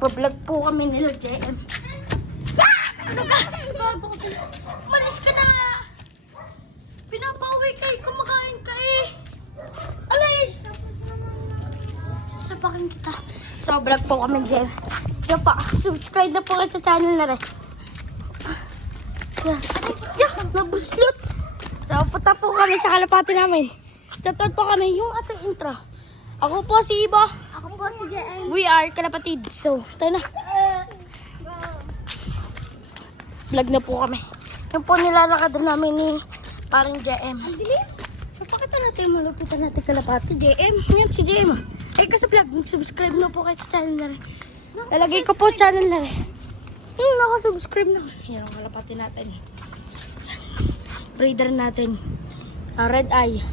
Pa-vlog po kami nila JM. Ano ka? Bago ko. Malis ka na! Pinapauwi ka eh. Kumakain ka eh. Alis! Sasapakin kita. So, vlog po kami JM. Kaya pa, subscribe na po kayo sa channel na rin. Nabuslot! So, punta po kami sa kalapati namin. Chatod po kami yung ating intro. Ako po si Ibo. Ako po si JM. We are kalapatid. So, tayo na. Vlog na po kami. Yan po nilalakad namin ni parang JM. Ang dilim. So, pakita natin, malupitan natin kalapati. JM. Yan si JM. Ay, ka sa vlog. Subscribe na po kayo sa channel na rin. Lalagay ko po channel na rin. Nakasubscribe na. Yan ang kalapati natin. Breeder natin. Red eye.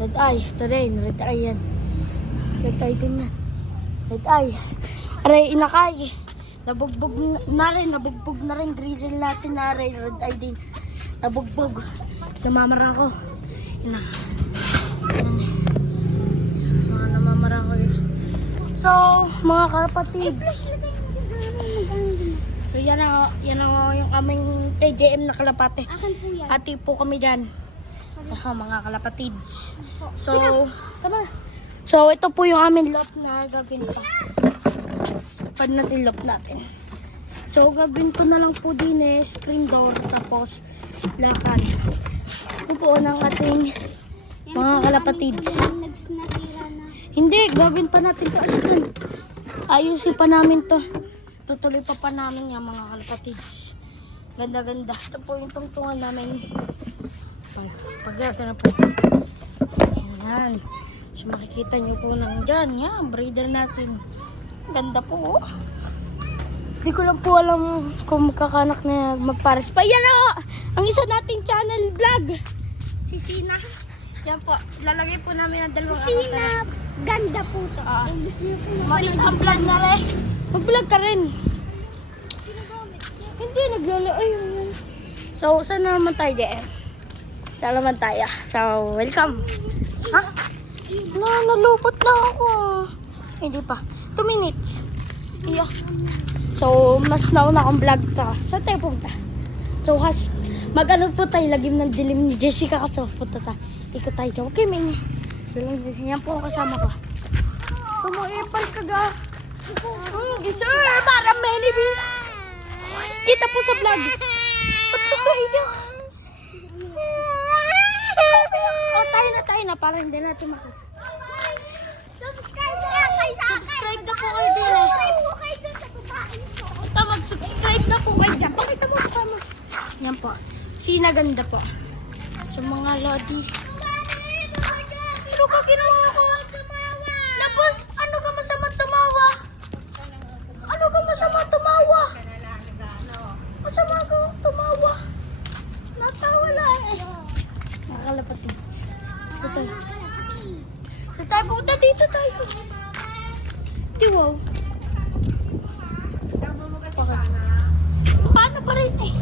Red eye. Ito rin. Red eye yan. Red eye din yan. Red eye. Aray, inakay. Nabugbog na rin. Nabugbog na rin. Grizzle natin na rin. Red eye din. Nabugbog. Namamara ko. Yan na. Yan. Mga namamara ko yun. So, mga kapatid. So, yan na yung aming TJM na kalapate. Akin po yan. Hati po kami dyan. Mga kalapatids. So, tama. So, ito po yung aming loft na gagawin pa. Pad natin loft natin. So, gagawin ko na lang po din screen door. Tapos, lakan. Ito po ng ating mga kalapatids. Nasira na. Hindi, gagawin pa natin to. Ayusin pa namin to. Tutuloy pa namin yung mga kalapatids. Ganda-ganda. Ito po yung tungtungan namin. Pagkaka na po. Ayan. So makikita nyo po nang dyan. Yan, breeder natin. Ganda po. Hindi ko lang po alam kung magkakanak na magpares pa. Yan o! Ang isa nating channel vlog. Si Sina. Yan po. Lalagay po namin ang dalawang Sina. Ganda po to. Gusto niyo po makita ang vlog na rin. Mag-vlog ka rin. Hindi, ayun. So, saan na naman tayo DM? Saan naman tayo? So, welcome. Ha? Nalupot na ako. Hindi pa. 2 minutes. Yeah. So, mas nauna akong vlog to. Saan tayo punta? So, mag-ano po tayo, lagim ng dilim ni Jessica kasi punta tayo. Ikot tayo dyan. Okay, Mimi. So, yan po ang kasama ko. Tumuipal ka ga. Sir, parang many kita po sa vlog. Ba't ka kaiyak? Tayo na. Parang hindi natin makita. Subscribe na lang kayo sa akin. Subscribe na po kayo din eh. Subscribe po kayo dun sa babaeng ko. Punta, mag-subscribe na po kayo dyan. Pakita mo pa mo. Yan po. Sina ganda po. Sa mga lodi. Ano ka ginawa ko? Labos, ano ka masama tumawa? Ano ka masama tumawa? Masama ka tumawa. Natawa lang eh. Nakakalapatid. So tayo. So tayo pupunta dito tayo. Di wow. Paano pa rin eh?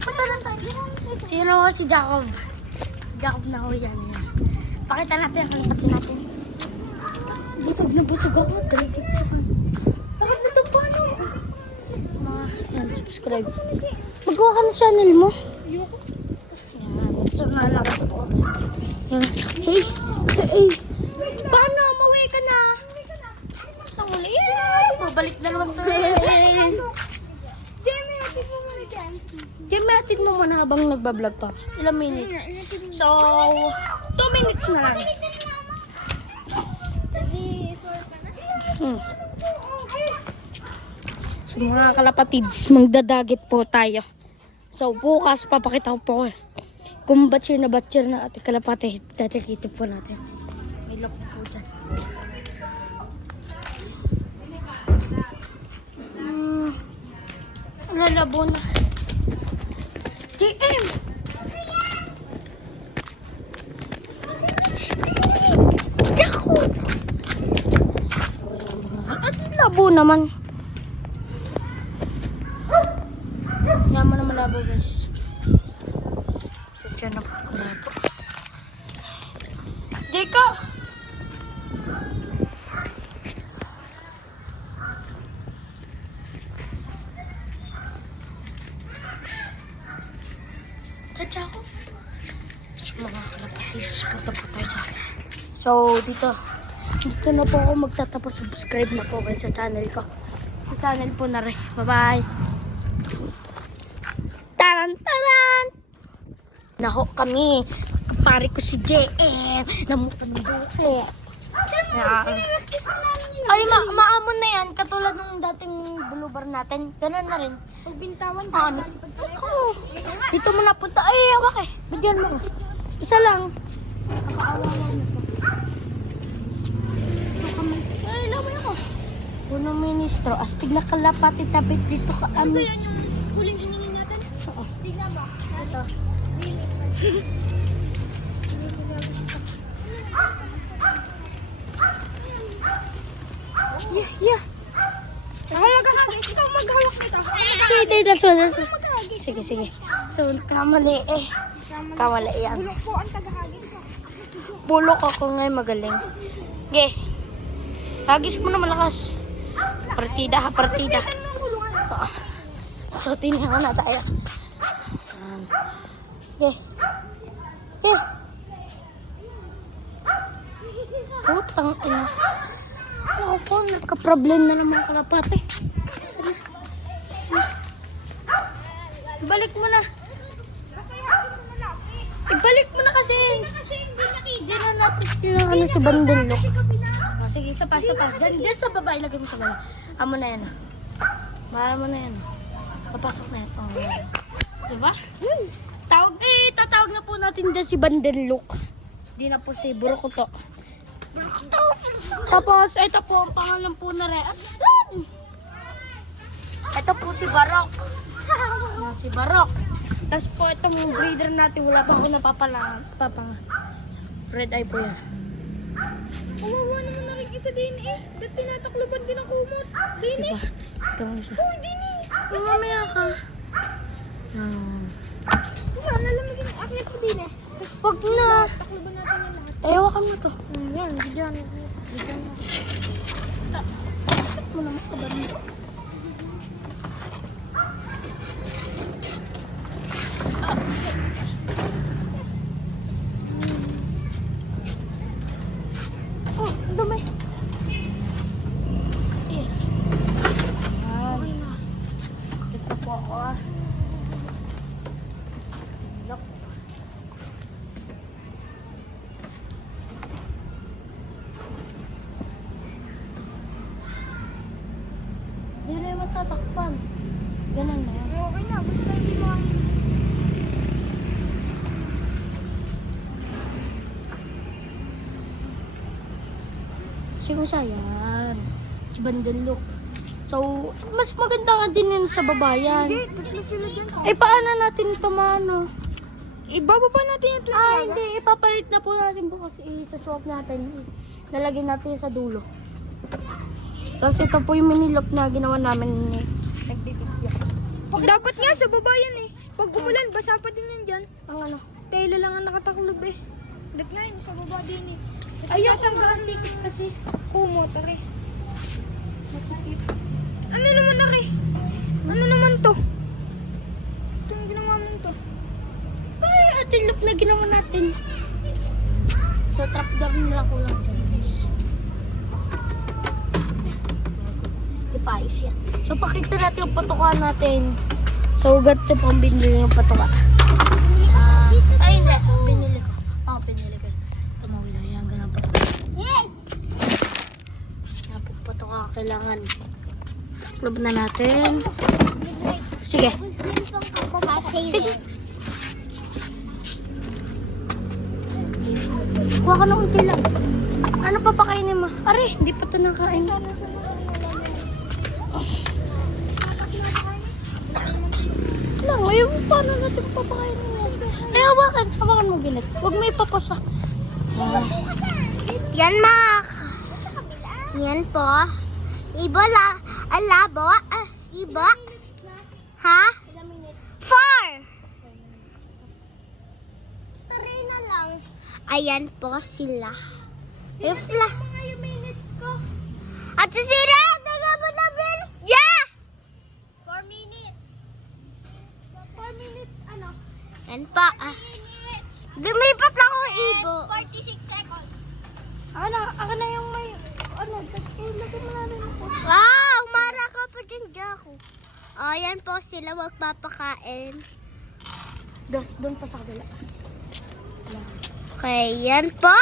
Punta lang tayo. Sino mo si Jacob? Jacob na ho yan. Pakita natin ang tabi natin. Busog na busog ako. Talikit sa kan. Bakit na ito paano? Yan, subscribe. Magawa ka ng channel mo. Yan, so nalakot po. Yan. Hey. Paano? Mauwi ka na. Basta muli. Babalik na naman to. Hatid mo muna habang nagbablog pa. Ilang minutes? So, 2 minutes na lang. So, mga kalapatids, magdadagit po tayo. So, bukas papakita ko po kung batcher na ating kalapatid. Dadagit po natin. May lock po dyan. Lalabo na. JM! Jacob! At labo naman. Yaman naman labo guys. Sadya na po labo. Jacob! Tadya ako. So, mga kalapatids, punta po tayo sa akin. So, dito na po ako magtatapos. Subscribe na po kayo sa channel ko. Sa channel po na rin. Bye-bye. Taran-taran! Naho kami. Kapari ko si JM. Namutang buke. Ay, maamon na yan. Katulad ng dating bulubar natin. Ganun na rin. Pagbintawan Ano? Oo. Dito mo napunta. Ay, hawak eh. Bigyan mo. Isa lang. Nakaawawa mo po. Ay, laman ako. Punong ministro. Astig na kalapati tapit dito ka. Ano yan yung huling hiningi natin? Oo. Tignan ba? Ito. Yeah. Ako maghahagis. Ikaw maghawak nito. Hindi, that's one. Sige. So, kamali eh. Kamali yan. Bulok po ang tagahagis. Bulok ako ngayon magaling. Okay. Hagis mo na malakas. Partida. Oo. So, tinihan na tayo. Okay. Putang ina. Ako po, nagka-problem na naman kalapate. Sana. Ibalik mo na. Ibalik mo na kasi. Hindi na natin ano si Bandelo. Oh, sige, isa pa. Diyan sa baba, ilagay mo sa baba. Amo na yan. Mahal mo na yan. Papasok na yan. Oh, yan. Diba? Tatawag na po natin dyan si Bandelo. Hindi na po si Burukuto. Tapos, ito po ang pangalan po na rin. Ito po si Barok. Si Barok. Tapos po itong breeder natin, wala pa po napapanga. Red eye po yan. Umawa naman na rin isa din eh. Dahil tinatakloban din ang kumot. Din eh. Diba? Ito mo siya. Oh, din eh. Mamaya ka. Nalamagin ang aknet ko din eh. Wag na. Takloban natin yung lahat. Hawakan mo to. Yan, bigyan. Bakit mo naman ka ba dito? Oh, ang dami. Yes. Okay na. Ito po ako ah. Look. Hindi na yung matatakpan. Ganun na yan. Okay na, basta hindi mo ang... Siguro yan. Si Bandelo. So, mas maganda nga din yun sa babayan. Hindi, tatlo sila dyan. Eh, paano natin ito maano? Ibababa natin yung tatlo. Hindi. Ipapalit na po natin bukas. Isaswap natin. Lalagyan natin sa dulo. Tapos ito po yung minilop na ginawa namin ni nagbibigyan. Dapat nga sa baba yan eh. Pag umulan, basa pa din yan dyan. Ang ano? Tela lang ang nakataklob eh. Dapat nga yun, sa baba din eh. Ayaw Kasi ko masikip kasi. kumot, are. Masikip. Ano naman, are? Ano naman to? Ito yung ginawa mo to. Ay, ating look na ginawa natin. Sa trapdoor nila ko lang. Ipais yan. So, pakita natin yung patuka natin. So, ganito pang binili yung patuka. Ay, hindi. Binili ko. Pinili ko. Ito mawala yan. Ganun patuka. Yan po patuka. Kailangan. Club na natin. Sige. Sige. Kuha ka ng unti lang. Ano pa pakainin mo? Are, hindi pa ito nakain. Lang, ngayon paano natin papakainin yan? Ay, hawakan mo ginit. Huwag mo ipapasa. Yan, Mak. Yan po. Ibo la. Alabo. Ibo. Ha? 4. 3 na lang. Ayan po sila. Magsisira! Taga mo na, Bill! Yeah! 4 minutes. 4 minutes, ano? Yan pa, Lumipat lang ako, Ibo. 46 seconds. Ako na yung may, lagay mo na rin ako. Umara ka pa dyan, Jaco. Yan po sila magpapakain. Doon pa sa kabila. Okay, yan po.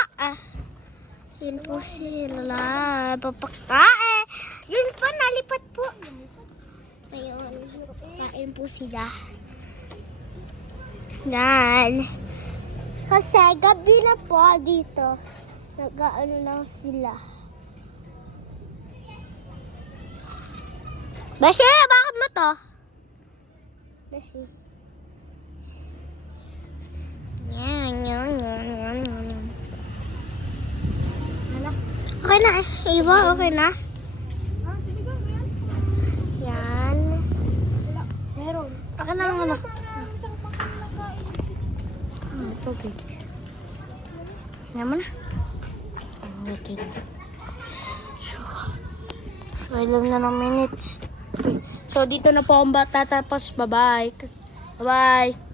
Yan po sila. Papakain. Yun po, nalipat po. Ayun, kain po sila. Yan. Kasi gabi na po dito. Nag-ano lang sila. Beshi, bakit mo to? Beshi. Okay na eh. Iba, okay na. Yan. Meron. Akin na lang tubig. Yan mo na. Okay. So, ilan na ng minutes. So, dito na po ang bata tapos. Bye-bye. Bye-bye.